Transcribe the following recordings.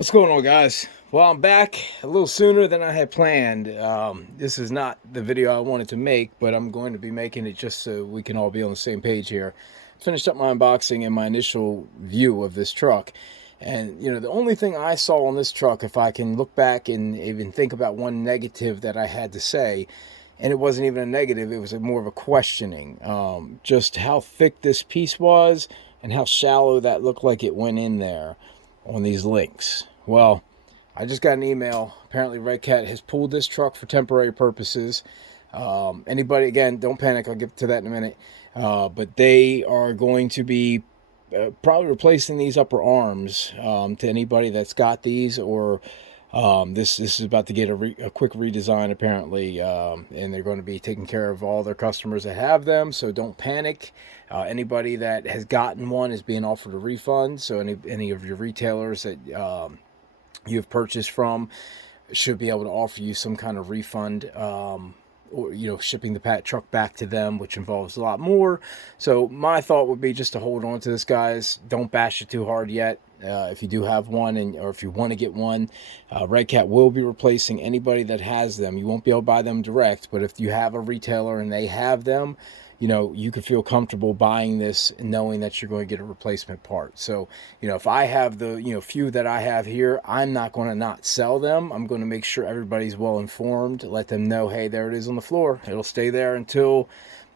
What's going on, guys? Well, I'm back a little sooner than I had planned. This is not the video I wanted to make, but I'm going to be making it just so we can all be on the same page here. Finished up my unboxing and my initial view of this truck. And, the only thing I saw on this truck, if I can look back and even think about one negative that I had to say, and it wasn't even a negative, it was more of a questioning. Just how thick this piece was and how shallow that looked like it went in there on these links. Well, I just got an email. Apparently, Redcat has pulled this truck for temporary purposes. Anybody, again, don't panic. I'll get to that in a minute. But they are going to be probably replacing these upper arms to anybody that's got these, or this is about to get a quick redesign apparently, and they're going to be taking care of all their customers that have them. So don't panic. Anybody that has gotten one is being offered a refund. So any of your retailers that you've purchased from should be able to offer you some kind of refund, or shipping the truck back to them, which involves a lot more. So my thought would be just to hold on to this, guys. Don't bash it too hard yet. If you do have one, or if you want to get one, Redcat will be replacing anybody that has them. You won't be able to buy them direct, but if you have a retailer and they have them, you can feel comfortable buying this and knowing that you're going to get a replacement part. So, if I have the, few that I have here, I'm not going to not sell them. I'm going to make sure everybody's well informed, let them know, hey, there it is on the floor. It'll stay there until,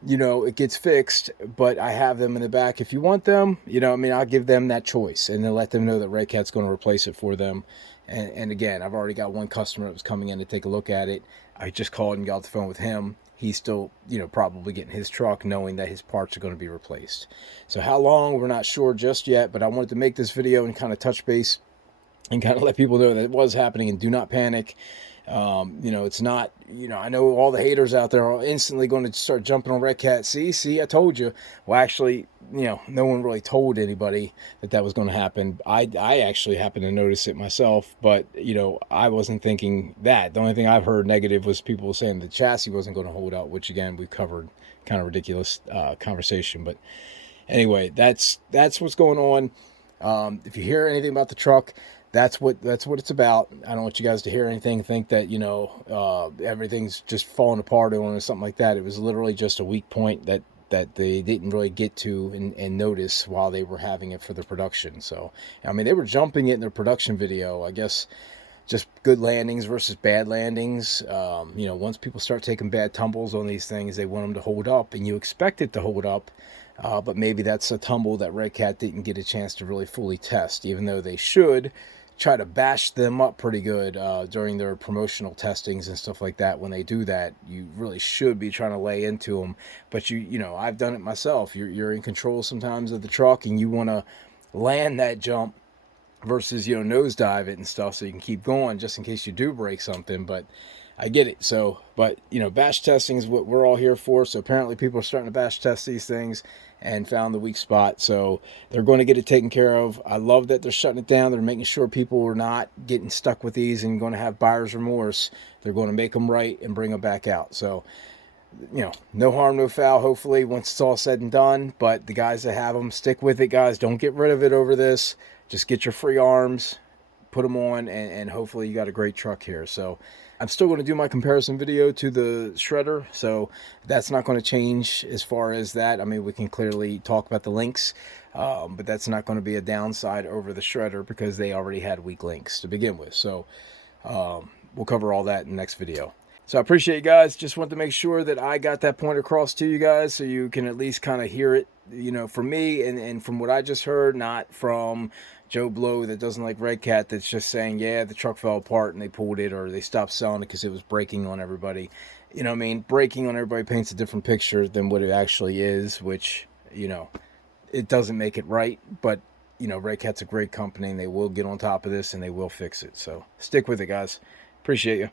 it gets fixed, but I have them in the back. If you want them, I'll give them that choice and then let them know that Redcat's going to replace it for them. And again, I've already got one customer that was coming in to take a look at it. I just called and got off the phone with him. He's still, probably getting his truck knowing that his parts are going to be replaced. So how long, we're not sure just yet, but I wanted to make this video and kind of touch base and kind of let people know that it was happening and do not panic. It's not, I know all the haters out there are instantly going to start jumping on Redcat. See, I told you. Well, actually, no one really told anybody that was going to happen. I actually happened to notice it myself, but, I wasn't thinking that. The only thing I've heard negative was people saying the chassis wasn't going to hold up, which again, we covered, kind of ridiculous conversation. But anyway, that's what's going on. If you hear anything about the truck, that's what it's about. I don't want you guys to hear anything, think that everything's just falling apart or something like that. It was literally just a weak point that they didn't really get to and notice while they were having it for the production. So they were jumping it in their production video, I guess. Just good landings versus bad landings. Once people start taking bad tumbles on these things, they want them to hold up, and you expect it to hold up. But maybe that's a tumble that Redcat didn't get a chance to really fully test, even though they should try to bash them up pretty good during their promotional testings and stuff like that. When they do that, you really should be trying to lay into them. But I've done it myself. You're in control sometimes of the truck, and you want to land that jump versus nosedive it and stuff, so you can keep going just in case you do break something. But I get it. So, but bash testing is what we're all here for. So apparently people are starting to bash test these things and found the weak spot. So they're going to get it taken care of. I love that they're shutting it down. They're making sure people are not getting stuck with these and going to have buyer's remorse. They're going to make them right and bring them back out. So, no harm, no foul, hopefully, once it's all said and done. But the guys that have them, stick with it, guys. Don't get rid of it over this. Just get your free arms, put them on, and hopefully you got a great truck here. So I'm still going to do my comparison video to the shredder, so that's not going to change as far as that. We can clearly talk about the links, but that's not going to be a downside over the shredder because they already had weak links to begin with. So we'll cover all that in the next video. So I appreciate you guys. Just want to make sure that I got that point across to you guys so you can at least kind of hear it, from me and from what I just heard, not from Joe Blow that doesn't like Redcat, that's just saying, yeah, the truck fell apart and they pulled it, or they stopped selling it because it was breaking on everybody. Breaking on everybody paints a different picture than what it actually is, which, it doesn't make it right. But, Redcat's a great company and they will get on top of this and they will fix it. So stick with it, guys. Appreciate you.